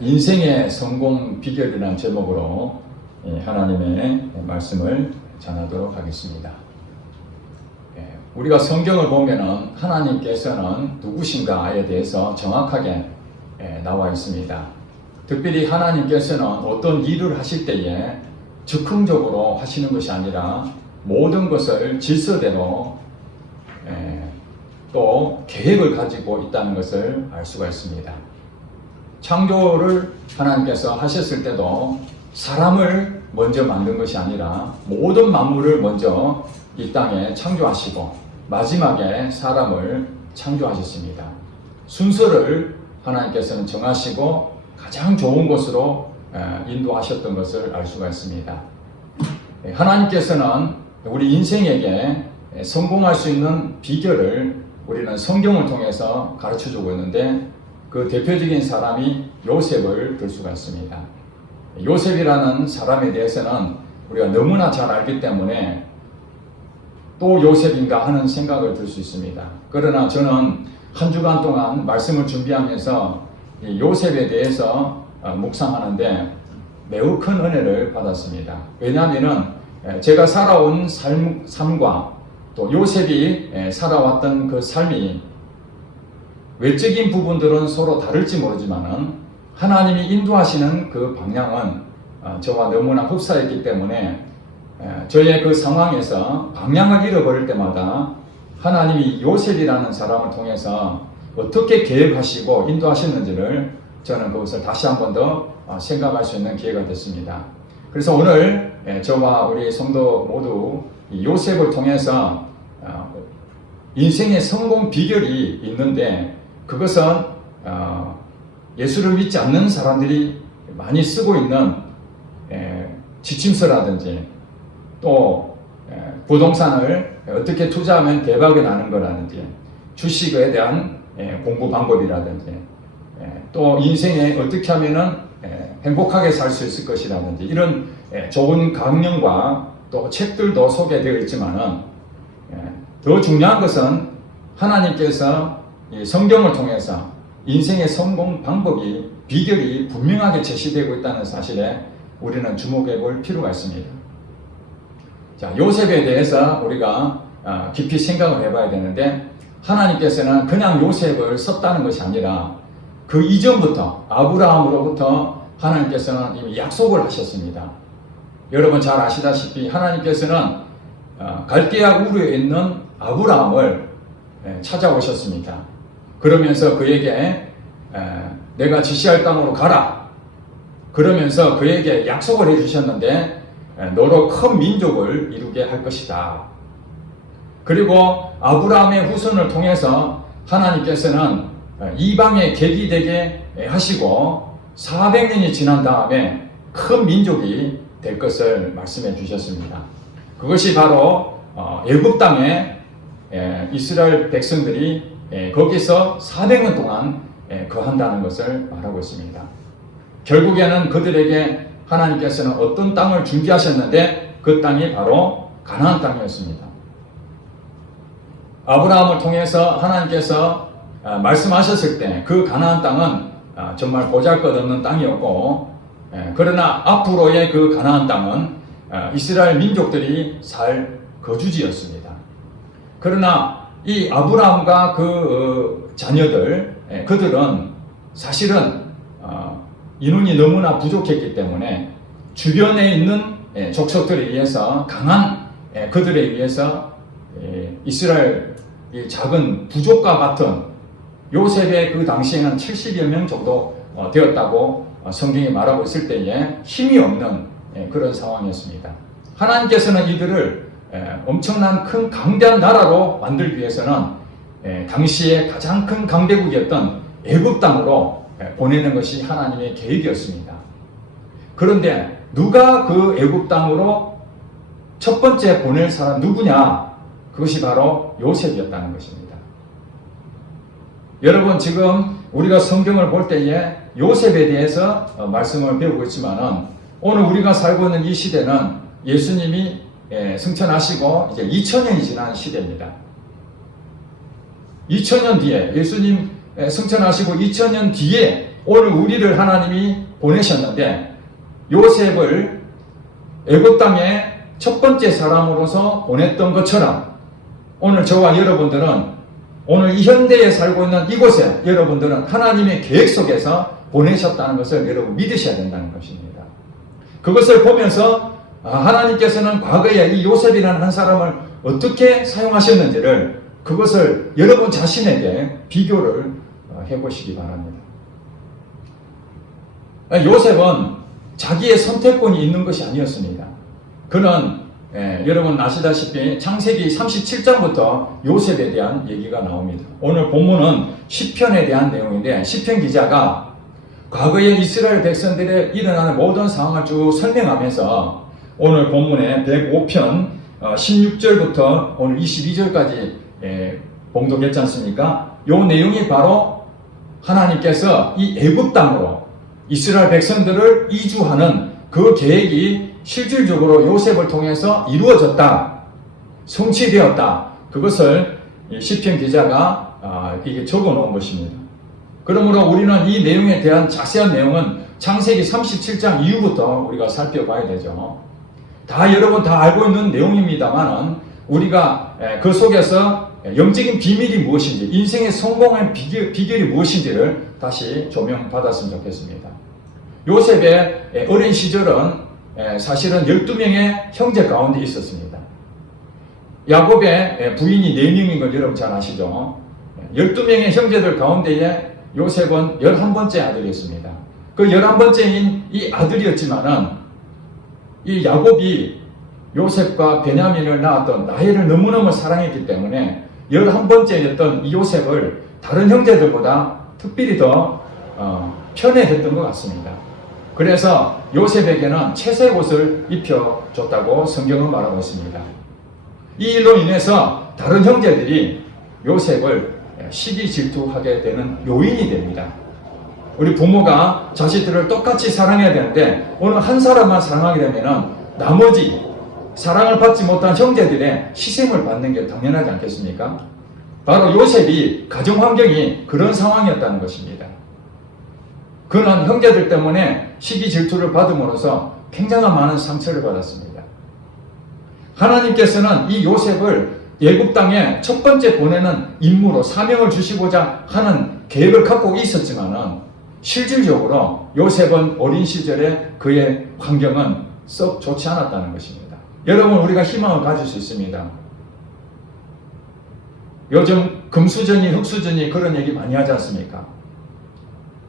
인생의 성공 비결이라는 제목으로 하나님의 말씀을 전하도록 하겠습니다. 우리가 성경을 보면은 하나님께서는 누구신가에 대해서 정확하게 나와 있습니다. 특별히 하나님께서는 어떤 일을 하실 때에 즉흥적으로 하시는 것이 아니라 모든 것을 질서대로 또 계획을 가지고 있다는 것을 알 수가 있습니다. 창조를 하나님께서 하셨을 때도 사람을 먼저 만든 것이 아니라 모든 만물을 먼저 이 땅에 창조하시고 마지막에 사람을 창조하셨습니다. 순서를 하나님께서는 정하시고 가장 좋은 곳으로 인도하셨던 것을 알 수가 있습니다. 하나님께서는 우리 인생에게 성공할 수 있는 비결을 우리는 성경을 통해서 가르쳐주고 있는데 그 대표적인 사람이 요셉을 들 수가 있습니다. 요셉이라는 사람에 대해서는 우리가 너무나 잘 알기 때문에 또 요셉인가 하는 생각을 들 수 있습니다. 그러나 저는 한 주간 동안 말씀을 준비하면서 이 요셉에 대해서 묵상하는데 매우 큰 은혜를 받았습니다. 왜냐하면 제가 살아온 삶과 또 요셉이 살아왔던 그 삶이 외적인 부분들은 서로 다를지 모르지만은 하나님이 인도하시는 그 방향은 저와 너무나 흡사했기 때문에 저의 그 상황에서 방향을 잃어버릴 때마다 하나님이 요셉이라는 사람을 통해서 어떻게 계획하시고 인도하셨는지를 저는 그것을 다시 한 번 더 생각할 수 있는 기회가 됐습니다. 그래서 오늘 저와 우리 성도 모두 요셉을 통해서 인생의 성공 비결이 있는데 그것은 예수를 믿지 않는 사람들이 많이 쓰고 있는 지침서라든지 또 부동산을 어떻게 투자하면 대박이 나는 거라든지 주식에 대한 공부 방법이라든지 또 인생에 어떻게 하면은 행복하게 살 수 있을 것이라든지 이런 좋은 강령과 또 책들도 소개되어 있지만은 더 중요한 것은 하나님께서 성경을 통해서 인생의 성공 방법이 비결이 분명하게 제시되고 있다는 사실에 우리는 주목해 볼 필요가 있습니다. 자, 요셉에 대해서 우리가 깊이 생각을 해봐야 되는데 하나님께서는 그냥 요셉을 썼다는 것이 아니라 그 이전부터 아브라함으로부터 하나님께서는 이미 약속을 하셨습니다. 여러분 잘 아시다시피 하나님께서는 갈대아 우르에 있는 아브라함을 찾아오셨습니다. 그러면서 그에게 내가 지시할 땅으로 가라. 그러면서 그에게 약속을 해주셨는데 너로 큰 민족을 이루게 할 것이다. 그리고 아브라함의 후손을 통해서 하나님께서는 이방의 객이 되게 하시고 400년이 지난 다음에 큰 민족이 될 것을 말씀해 주셨습니다. 그것이 바로 애굽 땅에 이스라엘 백성들이 거기서 400년 동안 거한다는 것을 말하고 있습니다. 결국에는 그들에게 하나님께서는 어떤 땅을 준비하셨는데 그 땅이 바로 가나안 땅이었습니다. 아브라함을 통해서 하나님께서 말씀하셨을 때 그 가나안 땅은 정말 보잘것없는 땅이었고 그러나 앞으로의 그 가나안 땅은 이스라엘 민족들이 살 거주지였습니다. 그러나 이 아브라함과 그 자녀들 그들은 사실은 인원이 너무나 부족했기 때문에 주변에 있는 족속들에 의해서 강한 그들에 의해서 이스라엘 작은 부족과 같은 요셉의 그 당시에는 70여 명 정도 되었다고 성경이 말하고 있을 때에 힘이 없는 그런 상황이었습니다. 하나님께서는 이들을 엄청난 큰 강대한 나라로 만들기 위해서는 당시에 가장 큰 강대국이었던 애굽 땅으로 보내는 것이 하나님의 계획이었습니다. 그런데 누가 그 애굽 땅으로 첫 번째 보낼 사람 누구냐? 그것이 바로 요셉이었다는 것입니다. 여러분 지금 우리가 성경을 볼 때에 요셉에 대해서 말씀을 배우고 있지만은 오늘 우리가 살고 있는 이 시대는 예수님이 승천하시고 이제 2000년이 지난 시대입니다. 2000년 뒤에 예수님 승천하시고 2000년 뒤에 오늘 우리를 하나님이 보내셨는데 요셉을 애굽 땅에 첫 번째 사람으로서 보냈던 것처럼 오늘 저와 여러분들은 오늘 이 현대에 살고 있는 이곳에 여러분들은 하나님의 계획 속에서 보내셨다는 것을 여러분 믿으셔야 된다는 것입니다. 그것을 보면서 하나님께서는 과거에 이 요셉이라는 한 사람을 어떻게 사용하셨는지를 그것을 여러분 자신에게 비교를 해보시기 바랍니다. 요셉은 자기의 선택권이 있는 것이 아니었습니다. 그는 여러분 아시다시피 창세기 37장부터 요셉에 대한 얘기가 나옵니다. 오늘 본문은 시편에 대한 내용인데 시편 기자가 과거에 이스라엘 백성들의 일어나는 모든 상황을 쭉 설명하면서 오늘 본문의 105편 16절부터 오늘 22절까지 봉독했지 않습니까? 이 내용이 바로 하나님께서 이 애굽 땅으로 이스라엘 백성들을 이주하는 그 계획이 실질적으로 요셉을 통해서 이루어졌다, 성취되었다. 그것을 시편 기자가 이게 적어 놓은 것입니다. 그러므로 우리는 이 내용에 대한 자세한 내용은 창세기 37장 이후부터 우리가 살펴봐야 되죠. 여러분 다 알고 있는 내용입니다만은 우리가 그 속에서 영적인 비밀이 무엇인지, 인생의 성공의 비결이 무엇인지를 다시 조명받았으면 좋겠습니다. 요셉의 어린 시절은 사실은 12명의 형제 가운데 있었습니다. 야곱의 부인이 4명인 걸 여러분 잘 아시죠? 12명의 형제들 가운데에 요셉은 11번째 아들이었습니다. 그 11번째인 이 아들이었지만은 이 야곱이 요셉과 베냐민을 낳았던 라헬을 너무너무 사랑했기 때문에 11번째였던 이 요셉을 다른 형제들보다 특별히 더 편애했던 것 같습니다. 그래서 요셉에게는 채색 옷을 입혀줬다고 성경은 말하고 있습니다. 이 일로 인해서 다른 형제들이 요셉을 시기 질투하게 되는 요인이 됩니다. 우리 부모가 자식들을 똑같이 사랑해야 되는데 어느 한 사람만 사랑하게 되면 나머지 사랑을 받지 못한 형제들의 희생을 받는 게 당연하지 않겠습니까? 바로 요셉이 가정 환경이 그런 상황이었다는 것입니다. 그는 형제들 때문에 시기 질투를 받음으로써 굉장한 많은 상처를 받았습니다. 하나님께서는 이 요셉을 애굽 땅에 첫 번째 보내는 임무로 사명을 주시고자 하는 계획을 갖고 있었지만은 실질적으로 요셉은 어린 시절에 그의 환경은 썩 좋지 않았다는 것입니다. 여러분 우리가 희망을 가질 수 있습니다. 요즘 금수저니 흙수저니 그런 얘기 많이 하지 않습니까?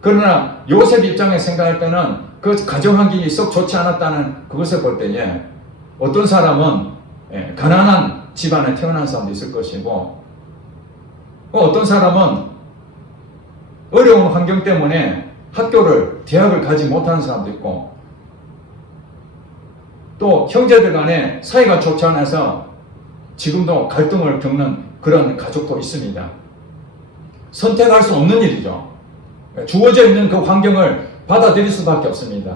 그러나 요셉 입장에 생각할 때는 그 가정 환경이 썩 좋지 않았다는 그것을 볼 때에 어떤 사람은 가난한 집안에 태어난 사람도 있을 것이고 어떤 사람은 어려운 환경 때문에 학교를 대학을 가지 못하는 사람도 있고 또 형제들 간에 사이가 좋지 않아서 지금도 갈등을 겪는 그런 가족도 있습니다. 선택할 수 없는 일이죠. 주어져 있는 그 환경을 받아들일 수밖에 없습니다.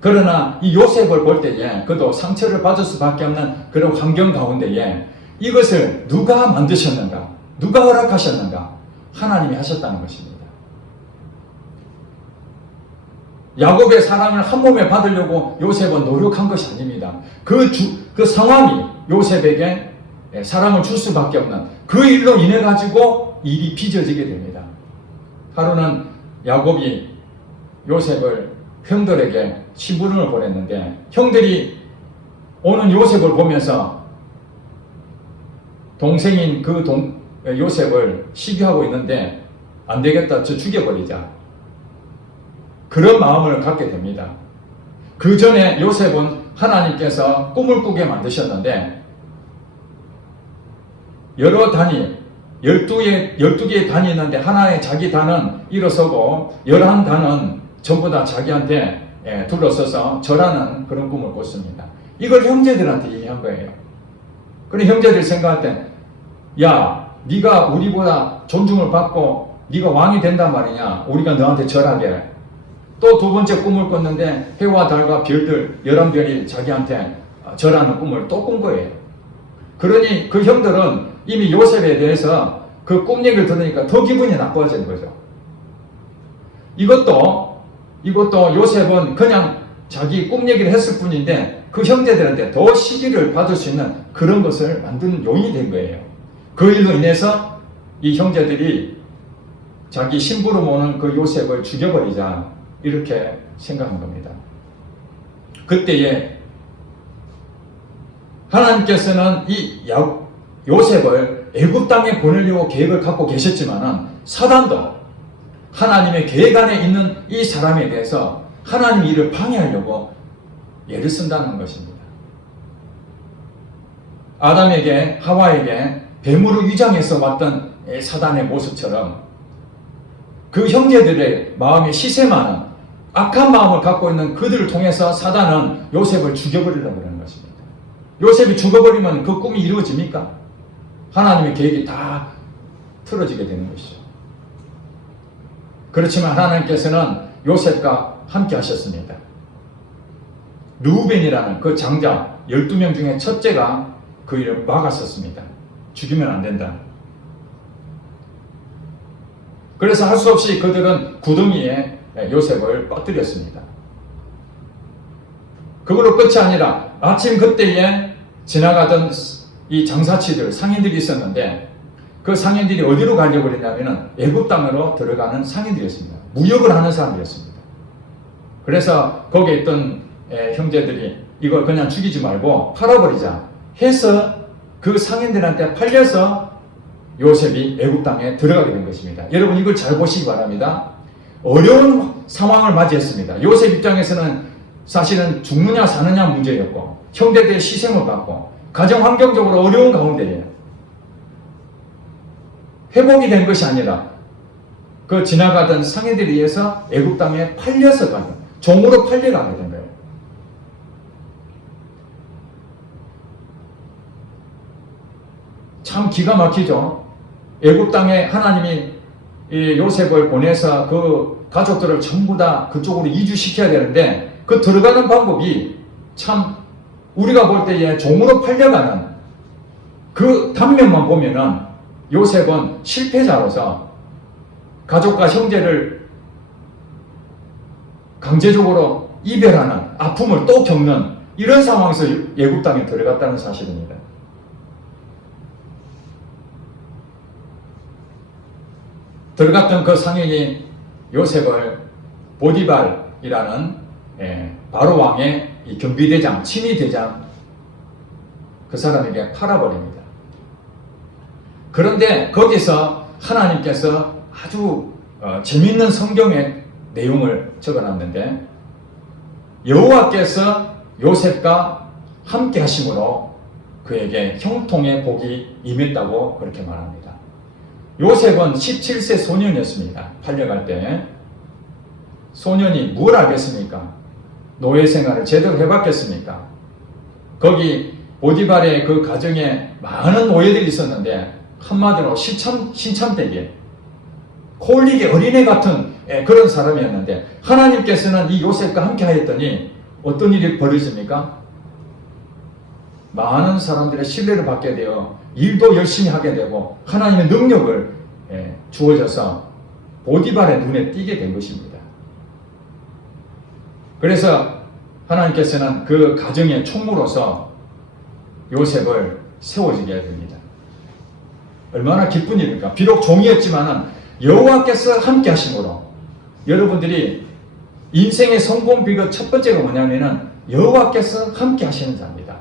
그러나 이 요셉을 볼 때에 그도 상처를 받을 수밖에 없는 그런 환경 가운데에 이것을 누가 만드셨는가? 누가 허락하셨는가? 하나님이 하셨다는 것입니다. 야곱의 사랑을 한 몸에 받으려고 요셉은 노력한 것이 아닙니다. 그 상황이 요셉에게 사랑을 줄 수밖에 없는 그 일로 인해 가지고 일이 빚어지게 됩니다. 하루는 야곱이 요셉을 형들에게 심부름을 보냈는데 형들이 오는 요셉을 보면서 동생인 요셉을 시기하고 있는데 안 되겠다, 저 죽여버리자. 그런 마음을 갖게 됩니다. 그 전에 요셉은 하나님께서 꿈을 꾸게 만드셨는데 여러 단위 12개의 단이 있는데 하나의 자기 단은 일어서고 11단은 전부 다 자기한테 둘러서서 절하는 그런 꿈을 꿨습니다. 이걸 형제들한테 얘기한 거예요. 그래 형제들 생각할 때 야, 네가 우리보다 존중을 받고 네가 왕이 된단 말이냐. 우리가 너한테 절하게. 또 두 번째 꿈을 꿨는데 해와 달과 별들 11별이 자기한테 절하는 꿈을 또 꾼 거예요. 그러니 그 형들은 이미 요셉에 대해서 그 꿈 얘기를 들으니까 더 기분이 나빠지는 거죠. 이것도 요셉은 그냥 자기 꿈 얘기를 했을 뿐인데 그 형제들한테 더 시기를 받을 수 있는 그런 것을 만드는 요인이 된 거예요. 그 일로 인해서 이 형제들이 자기 신부로 모는 그 요셉을 죽여버리자 이렇게 생각한 겁니다. 그때에 하나님께서는 이 요셉을 애굽 땅에 보내려고 계획을 갖고 계셨지만은 사단도 하나님의 계획 안에 있는 이 사람에 대해서 하나님 일을 방해하려고 애를 쓴다는 것입니다. 아담에게 하와에게 뱀으로 위장해서 왔던 사단의 모습처럼 그 형제들의 마음에 시샘하는 악한 마음을 갖고 있는 그들을 통해서 사단은 요셉을 죽여버리려고 하는 것입니다. 요셉이 죽어버리면 그 꿈이 이루어집니까? 하나님의 계획이 다 틀어지게 되는 것이죠. 그렇지만 하나님께서는 요셉과 함께 하셨습니다. 르우벤이라는 그 장자 12명 중에 첫째가 그 일을 막았었습니다. 죽이면 안 된다. 그래서 할 수 없이 그들은 구덩이에 요셉을 빠뜨렸습니다. 그걸로 끝이 아니라 마침 그때에 지나가던 이 장사치들, 상인들이 있었는데 그 상인들이 어디로 가려고 했냐면 애굽 땅으로 들어가는 상인들이었습니다. 무역을 하는 사람들이었습니다. 그래서 거기에 있던 형제들이 이걸 그냥 죽이지 말고 팔아버리자 해서 그 상인들한테 팔려서 요셉이 애굽 땅에 들어가게 된 것입니다. 여러분 이걸 잘 보시기 바랍니다. 어려운 상황을 맞이했습니다. 요셉 입장에서는 사실은 죽느냐 사느냐 문제였고 형제들의 시샘을 받고 가정 환경적으로 어려운 가운데에 회복이 된 것이 아니라 그 지나가던 상인들에 의해서 애굽 땅에 팔려서 가는 종으로 팔려가게 된 거예요. 참 기가 막히죠. 애굽 땅에 하나님이 이 요셉을 보내서 그 가족들을 전부 다 그쪽으로 이주시켜야 되는데 그 들어가는 방법이 참 우리가 볼 때에 종으로 팔려가는 그 단면만 보면은 요셉은 실패자로서 가족과 형제를 강제적으로 이별하는 아픔을 또 겪는 이런 상황에서 애굽 땅에 들어갔다는 사실입니다. 들어갔던 그 상인이 요셉을 보디발이라는 바로 왕의 이 경비대장, 친위대장 그 사람에게 팔아버립니다. 그런데 거기서 하나님께서 아주 재미있는 성경의 내용을 적어놨는데 여호와께서 요셉과 함께 하심으로 그에게 형통의 복이 임했다고 그렇게 말합니다. 요셉은 17세 소년이었습니다. 팔려갈 때. 소년이 뭘 알겠습니까? 노예 생활을 제대로 해봤겠습니까? 거기 보디발의 그 가정에 많은 노예들이 있었는데 한마디로 신참되게 콜리게 어린애 같은 그런 사람이었는데 하나님께서는 이 요셉과 함께 하였더니 어떤 일이 벌어집니까? 많은 사람들의 신뢰를 받게 되어 일도 열심히 하게 되고 하나님의 능력을 주어져서 보디발의 눈에 띄게 된 것입니다. 그래서 하나님께서는 그 가정의 총무로서 요셉을 세워지게 됩니다. 얼마나 기쁜 일입니까? 비록 종이었지만 여호와께서 함께 하심으로 여러분들이 인생의 성공 비결 첫 번째가 뭐냐면은 여호와께서 함께 하시는 자입니다.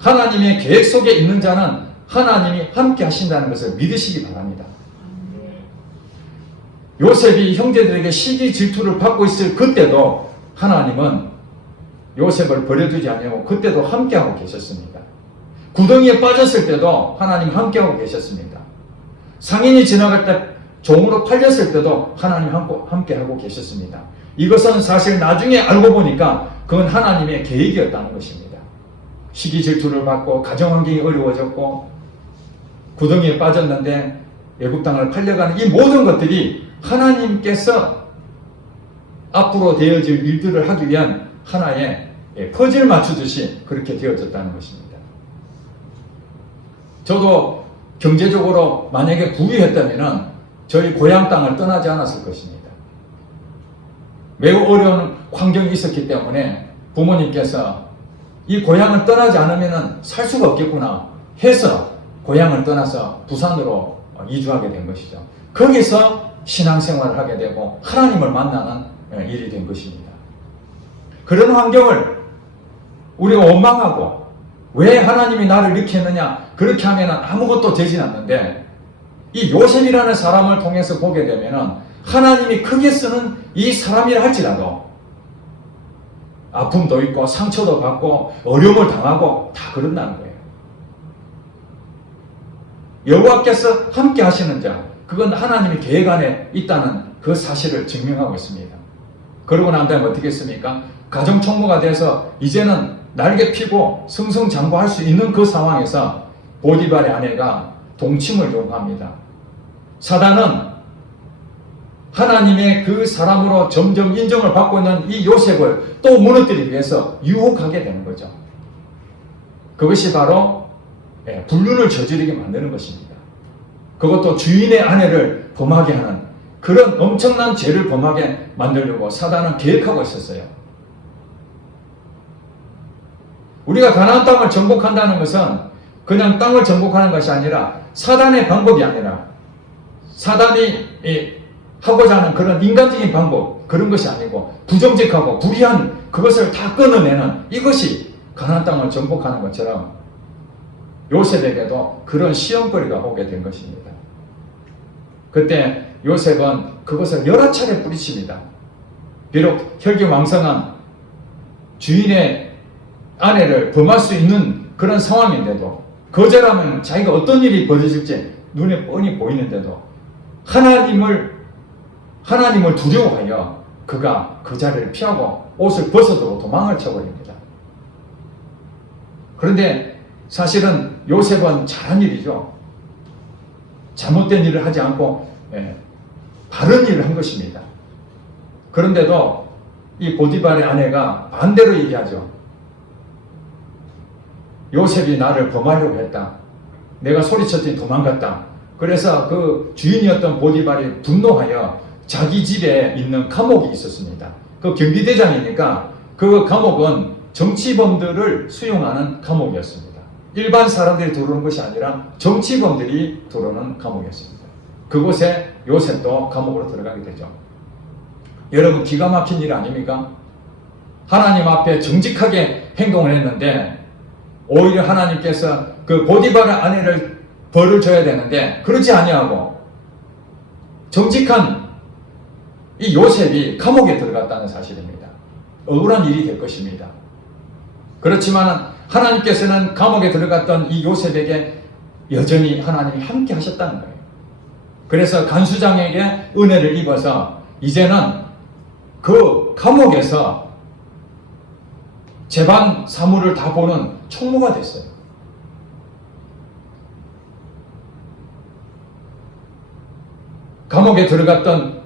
하나님의 계획 속에 있는 자는 하나님이 함께 하신다는 것을 믿으시기 바랍니다. 요셉이 형제들에게 시기 질투를 받고 있을 그때도 하나님은 요셉을 버려두지 아니하고 그때도 함께하고 계셨습니다. 구덩이에 빠졌을 때도 하나님 함께하고 계셨습니다. 상인이 지나갈 때 종으로 팔렸을 때도 하나님 함께하고 계셨습니다. 이것은 사실 나중에 알고 보니까 그건 하나님의 계획이었다는 것입니다. 시기 질투를 받고 가정환경이 어려워졌고 구덩이에 빠졌는데 애굽 땅을 팔려가는 이 모든 것들이 하나님께서 앞으로 되어질 일들을 하기 위한 하나의 퍼즐 맞추듯이 그렇게 되어졌다는 것입니다. 저도 경제적으로 만약에 부유했다면 저희 고향 땅을 떠나지 않았을 것입니다. 매우 어려운 환경이 있었기 때문에 부모님께서 이 고향을 떠나지 않으면 살 수가 없겠구나 해서 고향을 떠나서 부산으로 이주하게 된 것이죠. 거기서 신앙생활을 하게 되고 하나님을 만나는 일이 된 것입니다. 그런 환경을 우리가 원망하고 왜 하나님이 나를 이렇게 했느냐, 그렇게 하면 아무것도 되진 않는데, 이 요셉이라는 사람을 통해서 보게 되면 하나님이 크게 쓰는 이 사람이라 할지라도 아픔도 있고 상처도 받고 어려움을 당하고 다 그런다는 거예요. 여호와께서 함께 하시는 자, 그건 하나님의 계획 안에 있다는 그 사실을 증명하고 있습니다. 그러고 난 다음에 어떻게 했습니까? 가정총무가 돼서 이제는 날개 피고 승승장구할 수 있는 그 상황에서 보디발의 아내가 동침을 요구합니다. 사단은 하나님의 그 사람으로 점점 인정을 받고 있는 이 요셉을 또 무너뜨리기 위해서 유혹하게 되는 거죠. 그것이 바로 불륜을 저지르게 만드는 것입니다. 그것도 주인의 아내를 범하게 하는 그런 엄청난 죄를 범하게 만들려고 사단은 계획하고 있었어요. 우리가 가나안 땅을 정복한다는 것은 그냥 땅을 정복하는 것이 아니라 사단의 방법이 아니라 사단이 하고자 하는 그런 인간적인 방법, 그런 것이 아니고 부정직하고 불의한 그것을 다 끊어내는 이것이 가나안 땅을 정복하는 것처럼 요셉에게도 그런 시험거리가 오게 된 것입니다. 그때 요셉은 그것을 여러 차례 뿌리칩니다. 비록 혈기왕성한 주인의 아내를 범할 수 있는 그런 상황인데도, 거절하면 자기가 어떤 일이 벌어질지 눈에 뻔히 보이는데도 하나님을 두려워하여 그가 그 자리를 피하고 옷을 벗어두고 도망을 쳐버립니다. 그런데 사실은 요셉은 잘한 일이죠. 잘못된 일을 하지 않고 바른 일을 한 것입니다. 그런데도 이 보디발의 아내가 반대로 얘기하죠. 요셉이 나를 범하려고 했다. 내가 소리쳤더니 도망갔다. 그래서 그 주인이었던 보디발이 분노하여 자기 집에 있는 감옥이 있었습니다. 그 경비대장이니까 그 감옥은 정치범들을 수용하는 감옥이었습니다. 일반 사람들이 들어오는 것이 아니라 정치범들이 들어오는 감옥이었습니다. 그곳에 요셉도 감옥으로 들어가게 되죠. 여러분, 기가 막힌 일 아닙니까? 하나님 앞에 정직하게 행동을 했는데 오히려 하나님께서 그 보디발의 아내를 벌을 줘야 되는데 그렇지 아니하고 정직한 이 요셉이 감옥에 들어갔다는 사실입니다. 억울한 일이 될 것입니다. 그렇지만 하나님께서는 감옥에 들어갔던 이 요셉에게 여전히 하나님이 함께 하셨다는 거예요. 그래서 간수장에게 은혜를 입어서 이제는 그 감옥에서 재반 사무를 다 보는 총무가 됐어요. 감옥에 들어갔던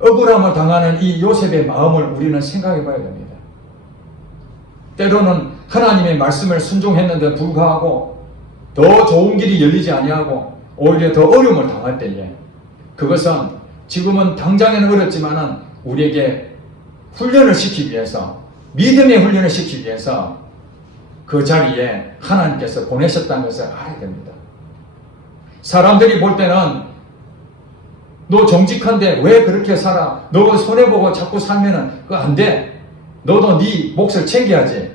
억울함을 당하는 이 요셉의 마음을 우리는 생각해 봐야 됩니다. 때로는 하나님의 말씀을 순종했는데 불구하고 더 좋은 길이 열리지 아니하고 오히려 더 어려움을 당할 때에 그것은 지금은 당장에는 어렵지만은 우리에게 훈련을 시키기 위해서, 믿음의 훈련을 시키기 위해서 그 자리에 하나님께서 보내셨다는 것을 알아야 됩니다. 사람들이 볼 때는 너 정직한데 왜 그렇게 살아? 너 손해보고 자꾸 살면은 그거 안 돼. 너도 네 몫을 챙겨야지.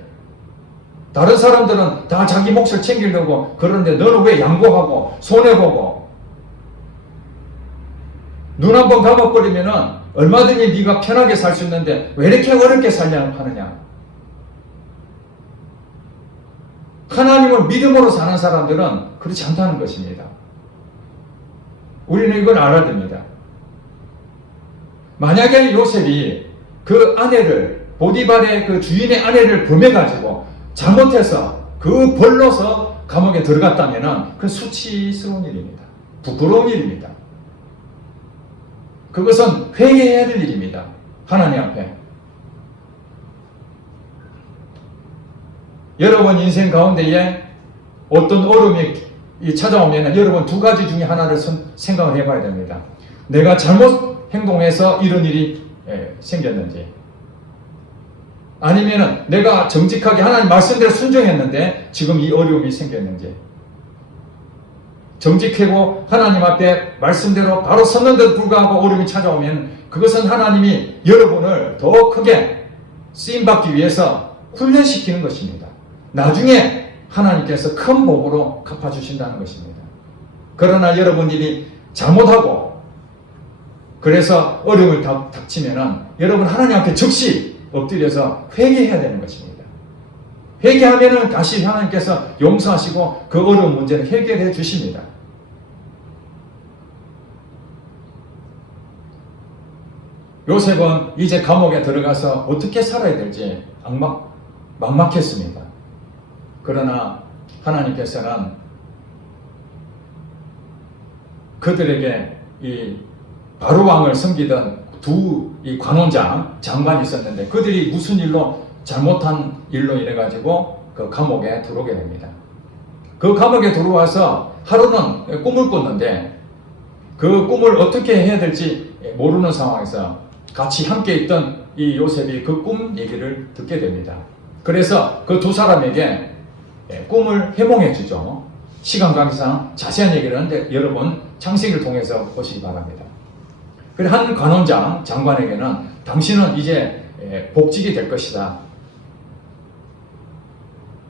다른 사람들은 다 자기 몫을 챙기려고 그러는데 너는 왜 양보하고 손해보고 눈 한 번 감아버리면은 얼마든지 네가 편하게 살 수 있는데 왜 이렇게 어렵게 살냐 하느냐. 하나님을 믿음으로 사는 사람들은 그렇지 않다는 것입니다. 우리는 이걸 알아야 됩니다. 만약에 요셉이 그 아내를, 보디발의 그 주인의 아내를 범해가지고 잘못해서 그 벌로서 감옥에 들어갔다면 그건 수치스러운 일입니다. 부끄러운 일입니다. 그것은 회개해야 될 일입니다. 하나님 앞에. 여러분 인생 가운데에 어떤 어려움이 찾아오면 여러분 두 가지 중에 하나를 생각을 해봐야 됩니다. 내가 잘못 행동해서 이런 일이 생겼는지, 아니면은 내가 정직하게 하나님 말씀대로 순종했는데 지금 이 어려움이 생겼는지, 정직하고 하나님 앞에 말씀대로 바로 섰는데도 불구하고 어려움이 찾아오면 그것은 하나님이 여러분을 더 크게 쓰임받기 위해서 훈련시키는 것입니다. 나중에 하나님께서 큰 복으로 갚아주신다는 것입니다. 그러나 여러분들이 잘못하고 그래서 어려움을 닥치면은 여러분 하나님 앞에 즉시 엎드려서 회개해야 되는 것입니다. 회개하면은 다시 하나님께서 용서하시고 그 어려운 문제를 해결해 주십니다. 요셉은 이제 감옥에 들어가서 어떻게 살아야 될지 막막했습니다. 그러나 하나님께서는 그들에게 이 바로 왕을 섬기던 이 관원장, 장관이 있었는데 그들이 무슨 일로 잘못한 일로 인해 가지고 그 감옥에 들어오게 됩니다. 그 감옥에 들어와서 하루는 꿈을 꿨는데 그 꿈을 어떻게 해야 될지 모르는 상황에서 같이 함께 있던 이 요셉이 그 꿈 얘기를 듣게 됩니다. 그래서 그 두 사람에게 꿈을 해몽해 주죠. 시간 관계상 자세한 얘기를 하는데 여러분 창세기를 통해서 보시기 바랍니다. 그리고 한 관원장, 장관에게는 당신은 이제 복직이 될 것이다.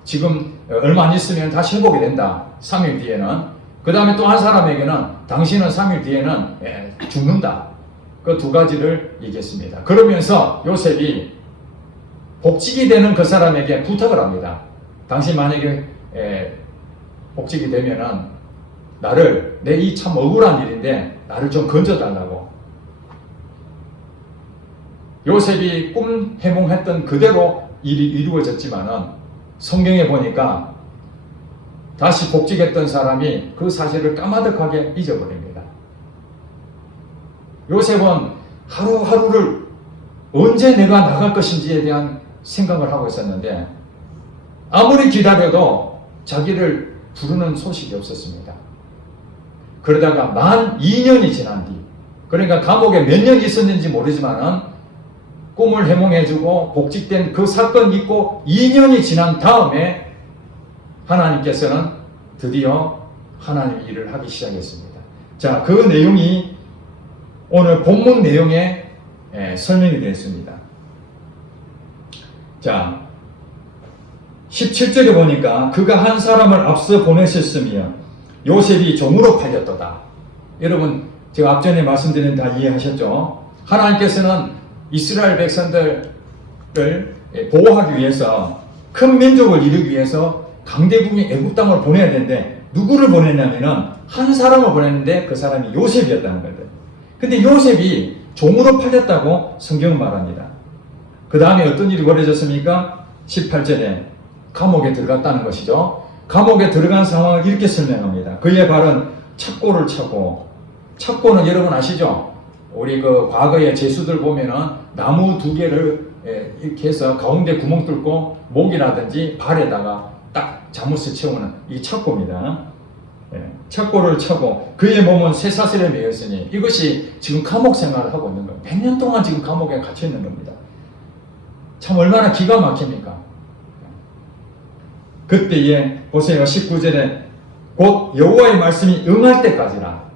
지금 얼마 안 있으면 다시 회복이 된다. 3일 뒤에는. 그 다음에 또 한 사람에게는 당신은 3일 뒤에는 죽는다. 그 두 가지를 얘기했습니다. 그러면서 요셉이 복직이 되는 그 사람에게 부탁을 합니다. 당신 만약에 복직이 되면은 나를, 내 이 참 억울한 일인데 나를 좀 건져달라고. 요셉이 꿈 해몽했던 그대로 일이 이루어졌지만은 성경에 보니까 다시 복직했던 사람이 그 사실을 까마득하게 잊어버립니다. 요셉은 하루하루를 언제 내가 나갈 것인지에 대한 생각을 하고 있었는데 아무리 기다려도 자기를 부르는 소식이 없었습니다. 그러다가 만 2년이 지난 뒤, 그러니까 감옥에 몇 년 있었는지 모르지만은 꿈을 해몽해주고 복직된 그 사건이 있고 2년이 지난 다음에 하나님께서는 드디어 하나님 일을 하기 시작했습니다. 자, 그 내용이 오늘 본문 내용에 설명이 되었습니다. 자, 17절에 보니까 그가 한 사람을 앞서 보내셨으며 요셉이 종으로 팔렸도다. 여러분 제가 앞전에 말씀드린 다 이해하셨죠? 하나님께서는 이스라엘 백성들을 보호하기 위해서 큰 민족을 이루기 위해서 강대국인 애굽 땅을 보내야 되는데 누구를 보냈냐면은 한 사람을 보냈는데 그 사람이 요셉이었다는 거예요. 근데 요셉이 종으로 팔렸다고 성경은 말합니다. 그 다음에 어떤 일이 벌어졌습니까? 18절에 감옥에 들어갔다는 것이죠. 감옥에 들어간 상황을 이렇게 설명합니다. 그의 발은 착고를 차고, 착고는 여러분 아시죠? 우리 그 과거의 제수들 보면은 나무 두 개를 이렇게 해서 가운데 구멍 뚫고 목이라든지 발에다가 딱 자못을 채우는 이 착고입니다. 착고를 차고 그의 몸은 쇠사슬에 매였으니 이것이 지금 감옥 생활을 하고 있는 거예요. 100년 동안 지금 감옥에 갇혀 있는 겁니다. 참 얼마나 기가 막힙니까? 그때에 보세요. 19절에 곧 여호와의 말씀이 응할 때까지라.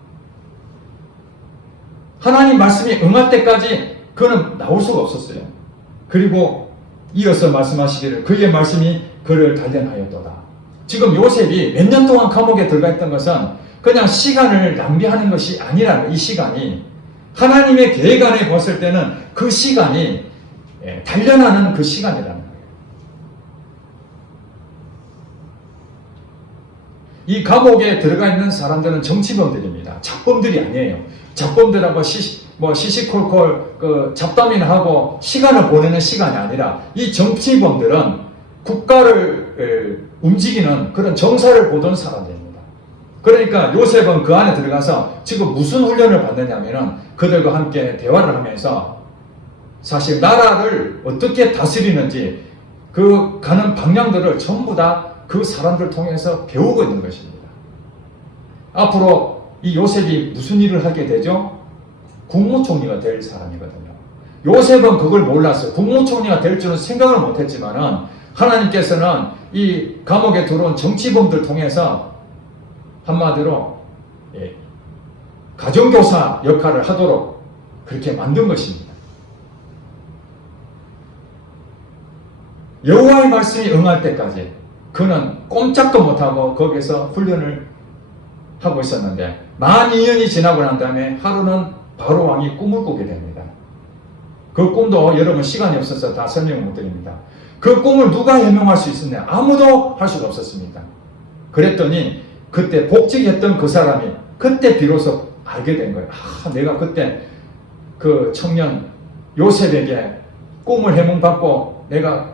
하나님 말씀이 응할 때까지 그는 나올 수가 없었어요. 그리고 이어서 말씀하시기를 그의 말씀이 그를 단련하였도다. 지금 요셉이 몇 년 동안 감옥에 들어가 있던 것은 그냥 시간을 낭비하는 것이 아니라 이 시간이 하나님의 계획 안에 봤을 때는 그 시간이 단련하는 그 시간이라는 거예요. 이 감옥에 들어가 있는 사람들은 정치범들입니다. 잡범들이 아니에요. 잡범들하고 시시콜콜 잡담이나 하고 시간을 보내는 시간이 아니라 이 정치범들은 국가를 움직이는 그런 정사를 보던 사람들입니다. 그러니까 요셉은 그 안에 들어가서 지금 무슨 훈련을 받느냐면은 그들과 함께 대화를 하면서 사실 나라를 어떻게 다스리는지 그 가는 방향들을 전부 다 그 사람들 통해서 배우고 있는 것입니다. 앞으로 이 요셉이 무슨 일을 하게 되죠? 국무총리가 될 사람이거든요. 요셉은 그걸 몰랐어요. 국무총리가 될 줄은 생각을 못했지만은 하나님께서는 이 감옥에 들어온 정치범들 통해서 한마디로 가정교사 역할을 하도록 그렇게 만든 것입니다. 여호와의 말씀이 응할 때까지 그는 꼼짝도 못하고 거기서 훈련을 하고 있었는데 만 2년이 지나고 난 다음에 하루는 바로 왕이 꿈을 꾸게 됩니다. 그 꿈도 여러분 시간이 없어서 다 설명을 못 드립니다. 그 꿈을 누가 해명할 수 있었냐? 아무도 할 수가 없었습니다. 그랬더니 그때 복직했던 그 사람이 그때 비로소 알게 된 거예요. 내가 그때 그 청년 요셉에게 꿈을 해몽받고 내가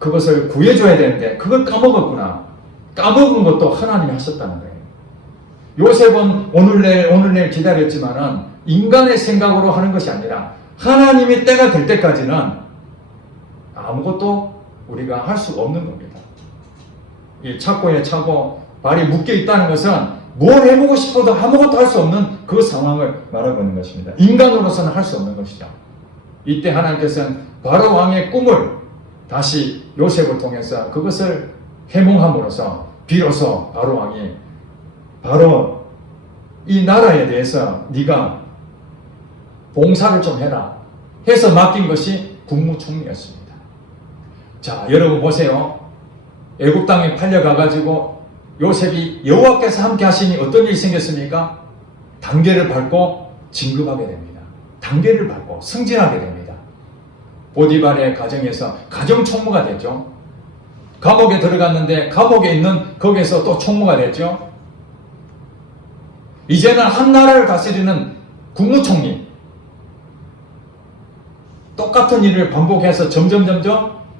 그것을 구해줘야 되는데 그걸 까먹었구나. 까먹은 것도 하나님이 하셨다는 거예요. 요셉은 오늘 내일 기다렸지만은 인간의 생각으로 하는 것이 아니라 하나님이 때가 될 때까지는 아무것도 우리가 할 수가 없는 겁니다. 이 착고에 차고 발이 묶여 있다는 것은 뭘 해보고 싶어도 아무것도 할 수 없는 그 상황을 말하고 있는 것입니다. 인간으로서는 할 수 없는 것이죠. 이때 하나님께서는 바로 왕의 꿈을 다시 요셉을 통해서 그것을 해몽함으로써 비로소 바로 왕이 바로 이 나라에 대해서 네가 봉사를 좀 해라 해서 맡긴 것이 국무총리였습니다. 자, 여러분 보세요. 애굽 땅에 팔려가가지고 요셉이 여호와께서 함께 하시니 어떤 일이 생겼습니까? 단계를 밟고 진급하게 됩니다. 단계를 밟고 승진하게 됩니다. 보디발의 가정에서 가정총무가 됐죠. 감옥에 들어갔는데 감옥에 있는 거기에서 또 총무가 됐죠. 이제는 한 나라를 다스리는 국무총리. 똑같은 일을 반복해서 점점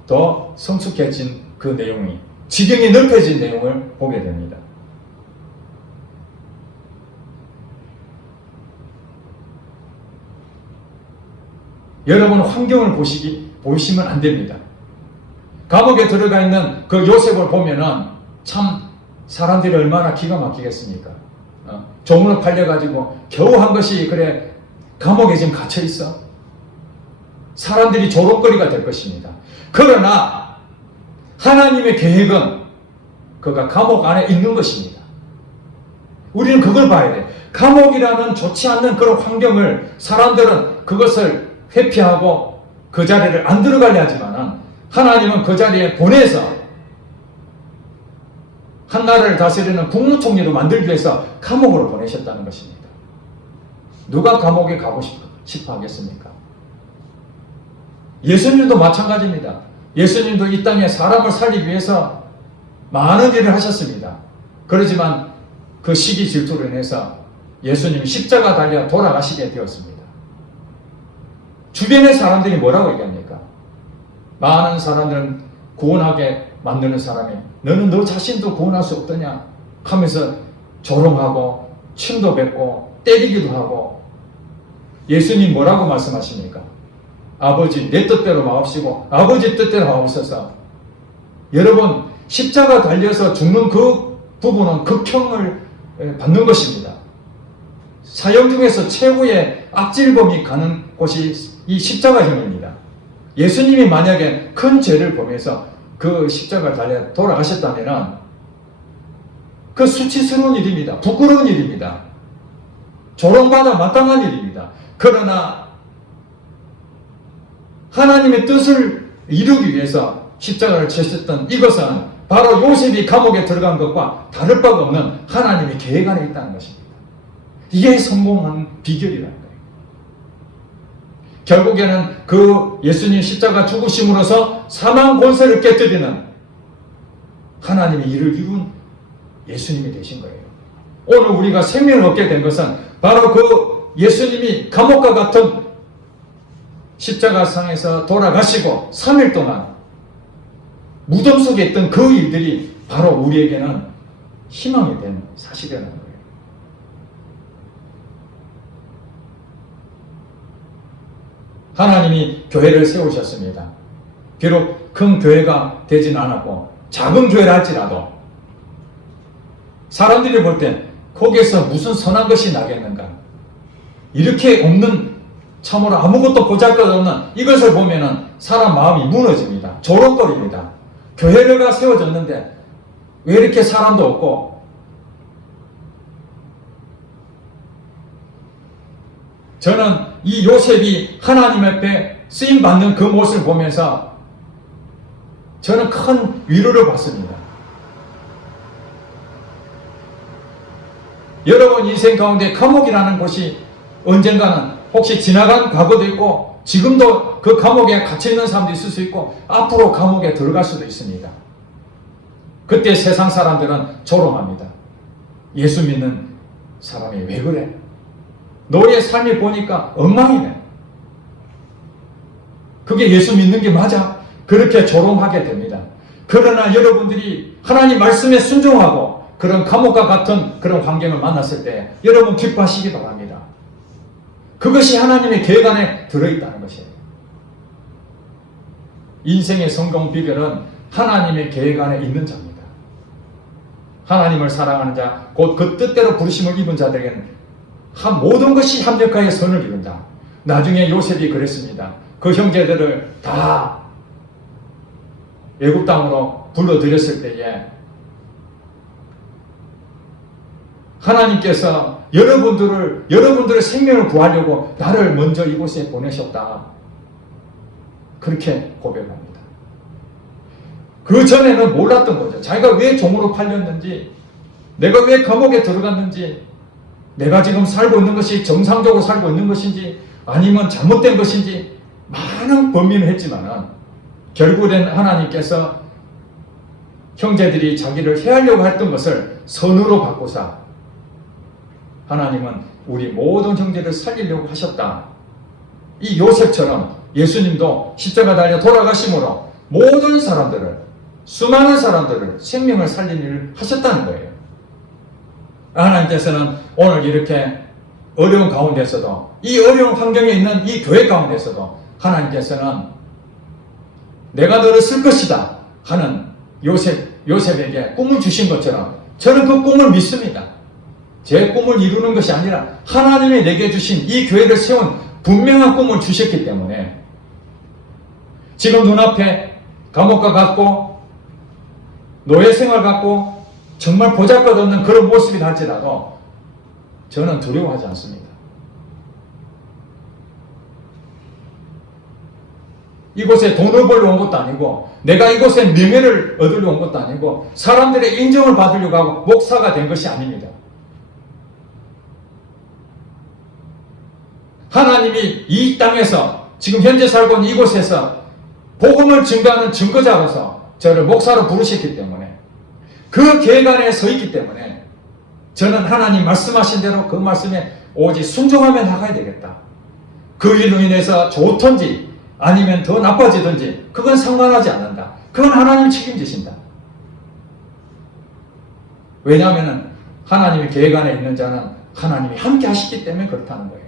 더 성숙해진 그 내용이 지경이 넓혀진 내용을 보게 됩니다. 여러분 환경을 보시면 안 됩니다. 감옥에 들어가 있는 그 요셉을 보면은 참 사람들이 얼마나 기가 막히겠습니까? 종으로 팔려가지고 겨우 한 것이 그래 감옥에 지금 갇혀 있어. 사람들이 조롱거리가 될 것입니다. 그러나 하나님의 계획은 그가 감옥 안에 있는 것입니다. 우리는 그걸 봐야 돼. 감옥이라는 좋지 않는 그런 환경을 사람들은 그것을 회피하고 그 자리를 안 들어가려 하지만 하나님은 그 자리에 보내서 한 나라를 다스리는 국무총리로 만들기 위해서 감옥으로 보내셨다는 것입니다. 누가 감옥에 가고 싶어 하겠습니까? 예수님도 마찬가지입니다. 예수님도 이 땅에 사람을 살리기 위해서 많은 일을 하셨습니다. 그렇지만 그 시기 질투로 인해서 예수님이 십자가 달려 돌아가시게 되었습니다. 주변의 사람들이 뭐라고 얘기합니까? 많은 사람들은 구원하게 만드는 사람이 너는 너 자신도 구원할 수 없더냐 하면서 조롱하고 침도 뱉고 때리기도 하고 예수님 뭐라고 말씀하십니까? 아버지 내 뜻대로 마옵시고 아버지 뜻대로 마옵소서. 여러분 십자가 달려서 죽는 그 부분은 극형을 받는 것입니다. 사형 중에서 최고의 악질범이 가는 곳이 이 십자가형입니다. 예수님이 만약에 큰 죄를 범해서 그 십자가를 달려 돌아가셨다면 그 수치스러운 일입니다. 부끄러운 일입니다. 조롱받아 마땅한 일입니다. 그러나 하나님의 뜻을 이루기 위해서 십자가를 지셨던 이것은 바로 요셉이 감옥에 들어간 것과 다를 바가 없는 하나님의 계획 안에 있다는 것입니다. 이게 성공한 비결이라는 거예요. 결국에는 그 예수님 십자가 죽으심으로써 사망 권세를 깨뜨리는 하나님의 일을 이룬 예수님이 되신 거예요. 오늘 우리가 생명을 얻게 된 것은 바로 그 예수님이 감옥과 같은 십자가상에서 돌아가시고 3일 동안 무덤 속에 있던 그 일들이 바로 우리에게는 희망이 된 사실이라는 거예요. 하나님이 교회를 세우셨습니다. 비록 큰 교회가 되진 않았고 작은 교회라 할지라도 사람들이 볼 때 거기에서 무슨 선한 것이 나겠는가? 이렇게 없는, 참으로 아무것도 보잘것없는 이것을 보면은 사람 마음이 무너집니다. 조롱거립니다. 교회가 세워졌는데 왜 이렇게 사람도 없고, 저는 이 요셉이 하나님 앞에 쓰임받는 그 모습을 보면서 저는 큰 위로를 받습니다. 여러분 인생 가운데 감옥이라는 곳이 언젠가는 혹시 지나간 과거도 있고 지금도 그 감옥에 갇혀있는 사람도 있을 수 있고 앞으로 감옥에 들어갈 수도 있습니다. 그때 세상 사람들은 조롱합니다. 예수 믿는 사람이 왜 그래? 너의 삶이 보니까 엉망이네. 그게 예수 믿는 게 맞아? 그렇게 조롱하게 됩니다. 그러나 여러분들이 하나님 말씀에 순종하고 그런 감옥과 같은 그런 환경을 만났을 때 여러분 기뻐하시기 바랍니다. 그것이 하나님의 계획 안에 들어있다는 것이에요. 인생의 성공 비결은 하나님의 계획 안에 있는 자입니다. 하나님을 사랑하는 자, 곧 그 뜻대로 부르심을 입은 자들에게는 모든 것이 합력하여 선을 이룬다. 나중에 요셉이 그랬습니다. 그 형제들을 다 애굽 땅으로 불러들였을 때에 하나님께서 여러분들의 생명을 구하려고 나를 먼저 이곳에 보내셨다. 그렇게 고백합니다. 그 전에는 몰랐던 거죠. 자기가 왜 종으로 팔렸는지, 내가 왜 감옥에 들어갔는지, 내가 지금 살고 있는 것이 정상적으로 살고 있는 것인지 아니면 잘못된 것인지 많은 범민을 했지만은 결국엔 하나님께서 형제들이 자기를 해하려고 했던 것을 선으로 바꾸사 하나님은 우리 모든 형제를 살리려고 하셨다. 이 요셉처럼 예수님도 십자가 달려 돌아가심으로 모든 사람들을, 수많은 사람들을 생명을 살리는 일을 하셨다는 거예요. 하나님께서는 오늘 이렇게 어려운 가운데서도, 이 어려운 환경에 있는 이 교회 가운데서도 하나님께서는 내가 너를 쓸 것이다 하는 요셉에게 꿈을 주신 것처럼 저는 그 꿈을 믿습니다. 제 꿈을 이루는 것이 아니라 하나님이 내게 주신 이 교회를 세운 분명한 꿈을 주셨기 때문에 지금 눈앞에 감옥과 같고 노예 생활 같고 정말 보잘것없는 그런 모습이 할지라도 저는 두려워하지 않습니다. 이곳에 돈을 벌러 온 것도 아니고 내가 이곳에 명예를 얻으려 온 것도 아니고 사람들의 인정을 받으려고 하고 목사가 된 것이 아닙니다. 하나님이 이 땅에서 지금 현재 살고 있는 이곳에서 복음을 증거하는 증거자로서 저를 목사로 부르셨기 때문에 그 계획 안에 서 있기 때문에 저는 하나님 말씀하신 대로 그 말씀에 오직 순종하며 나가야 되겠다. 그 일로 인해서 좋든지 아니면 더 나빠지든지 그건 상관하지 않는다. 그건 하나님이 책임지신다. 왜냐하면 하나님의 계획 안에 있는 자는 하나님이 함께 하시기 때문에 그렇다는 거예요.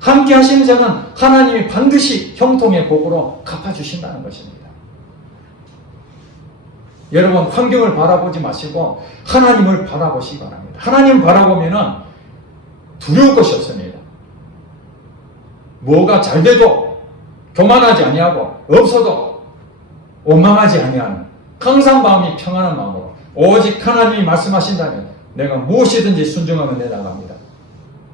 함께 하시는 자는 하나님이 반드시 형통의 복으로 갚아주신다는 것입니다. 여러분 환경을 바라보지 마시고 하나님을 바라보시기 바랍니다. 하나님을 바라보면 두려울 것이 없습니다. 뭐가 잘 돼도 교만하지 아니하고 없어도 원망하지 아니하는 항상 마음이 평안한 마음으로 오직 하나님이 말씀하신다면 내가 무엇이든지 순종하며 내나갑니다.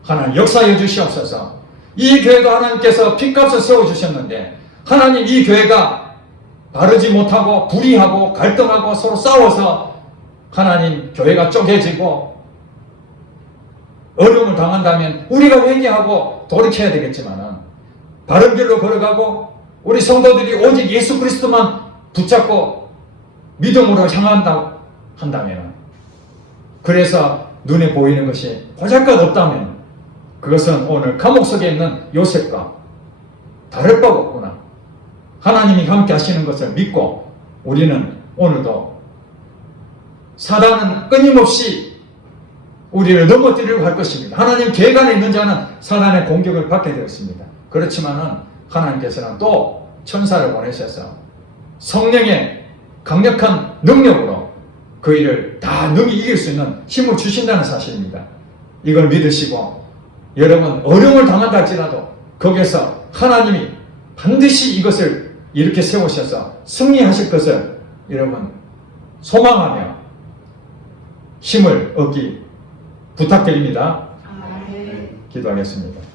하나님 역사해 주시옵소서. 이 교회도 하나님께서 핏값을 세워주셨는데 하나님 이 교회가 바르지 못하고 불의하고 갈등하고 서로 싸워서 하나님 교회가 쪼개지고 어려움을 당한다면 우리가 회개하고 돌이켜야 되겠지만은 바른 길로 걸어가고 우리 성도들이 오직 예수 그리스도만 붙잡고 믿음으로 향한다 한다면 그래서 눈에 보이는 것이 보잘것없다면 그것은 오늘 감옥 속에 있는 요셉과 다를 바가 없구나. 하나님이 함께 하시는 것을 믿고 우리는 오늘도 사단은 끊임없이 우리를 넘어뜨리려고 할 것입니다. 하나님 계획 안에 있는 자는 사단의 공격을 받게 되었습니다. 그렇지만은 하나님께서는 또 천사를 보내셔서 성령의 강력한 능력으로 그 일을 다 능히 이길 수 있는 힘을 주신다는 사실입니다. 이걸 믿으시고 여러분 어려움을 당한다 할지라도 거기에서 하나님이 반드시 이것을 이렇게 세우셔서 승리하실 것을 여러분 소망하며 힘을 얻기 부탁드립니다. 기도하겠습니다.